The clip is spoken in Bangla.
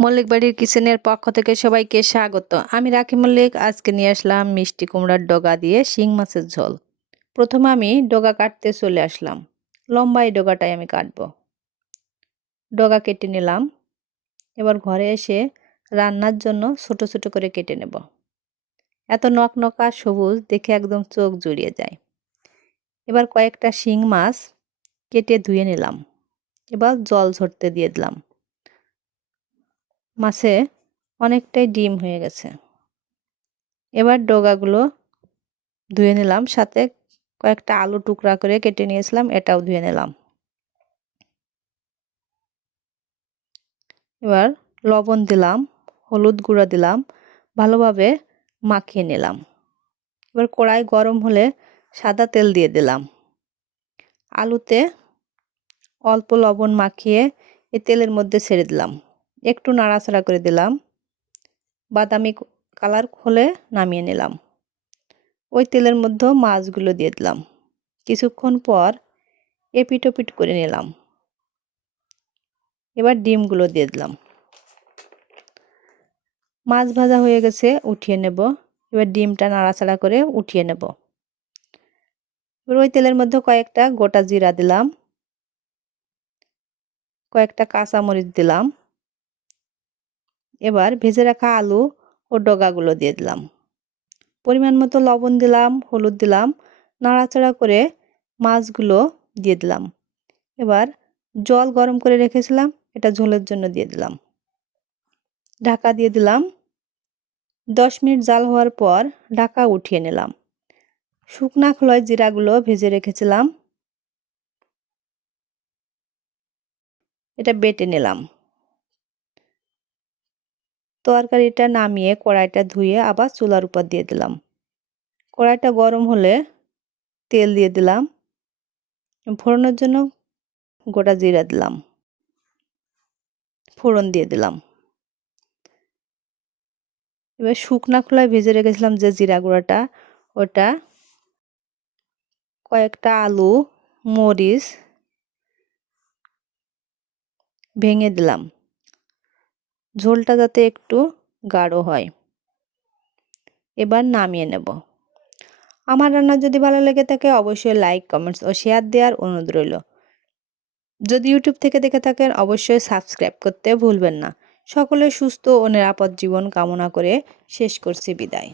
মল্লিক বাড়ির কিচেনের পক্ষ থেকে সবাইকে স্বাগত। আমি রাখি মল্লিক। আজকে নিয়ে আসলাম মিষ্টি কুমড়ার ডগা দিয়ে শিং মাছের ঝোল। প্রথমে আমি ডগা কাটতে চলে আসলাম। লম্বা এই ডগাটাই আমি কাটব। ডগা কেটে নিলাম। এবার ঘরে এসে রান্নার জন্য ছোট ছোট করে কেটে নেব। এত নকনকা সবুজ দেখে একদম চোখ জুড়িয়ে যায়। এবার কয়েকটা শিং মাছ কেটে ধুয়ে নিলাম। এবার জল ঝরতে দিয়ে দিলাম। মাছে অনেকটাই ডিম হয়ে গেছে। এবার ডোগাগুলো ধুয়ে নিলাম, সাথে কয়েকটা আলু টুকরা করে কেটে নিয়েছিলাম, এটাও ধুয়ে নিলাম। এবার লবণ দিলাম, হলুদ গুঁড়া দিলাম, ভালোভাবে মাখিয়ে নিলাম। এবার কড়াই গরম হলে সাদা তেল দিয়ে দিলাম। আলুতে অল্প লবণ মাখিয়ে এই তেলের মধ্যে ছেড়ে দিলাম। একটু নাড়াচাড়া করে দিলাম। বাদামি কালার হলে নামিয়ে নিলাম। ওই তেলের মধ্যে মাছগুলো দিয়ে দিলাম। কিছুক্ষণ পর এপিট ওপিট করে নিলাম। এবার ডিমগুলো দিয়ে দিলাম। মাছ ভাজা হয়ে গেছে, উঠিয়ে নেব। এবার ডিমটা নাড়াচাড়া করে উঠিয়ে নেব। এবার ওই তেলের মধ্যে কয়েকটা গোটা জিরা দিলাম। কয়েকটা কাঁচা মরিচ দিলাম। এবার ভেজে রাখা আলু ও ডগাগুলো দিয়ে দিলাম। পরিমাণ মতো লবণ দিলাম, হলুদ দিলাম, নাড়াচাড়া করে মাছগুলো দিয়ে দিলাম। এবার জল গরম করে রেখেছিলাম, এটা ঝোলের জন্য দিয়ে দিলাম। ঢাকা দিয়ে দিলাম। দশ মিনিট জাল হওয়ার পর ঢাকা উঠিয়ে নিলাম। শুকনা খোলায় জিরাগুলো ভেজে রেখেছিলাম। এটা বেটে নিলাম। তরকারিটা নামিয়ে কড়াইটা ধুয়ে আবার চুলার উপর দিয়ে দিলাম। কড়াইটা গরম হলে তেল দিয়ে দিলাম। ফোড়নের জন্য গোটা জিরা দিলাম। ফোড়ন দিয়ে দিলাম। এবার শুকনা খোলায় ভেজে রেখেছিলাম যে জিরা গুঁড়াটা, ওটা, কয়েকটা আলু, মরিচ, ভেঙে দিলাম। ঝোলটা যাতে একটু গাঢ় হয়। এবার নামিয়ে নেব। আমার রান্না যদি ভালো লেগে থাকে অবশ্যই লাইক কমেন্টস ও শেয়ার দেওয়ার অনুরোধ রইল। যদি ইউটিউব থেকে দেখে থাকেন অবশ্যই সাবস্ক্রাইব করতে ভুলবেন না। সকলে সুস্থ ও নিরাপদ জীবন কামনা করে শেষ করছি বিদায়।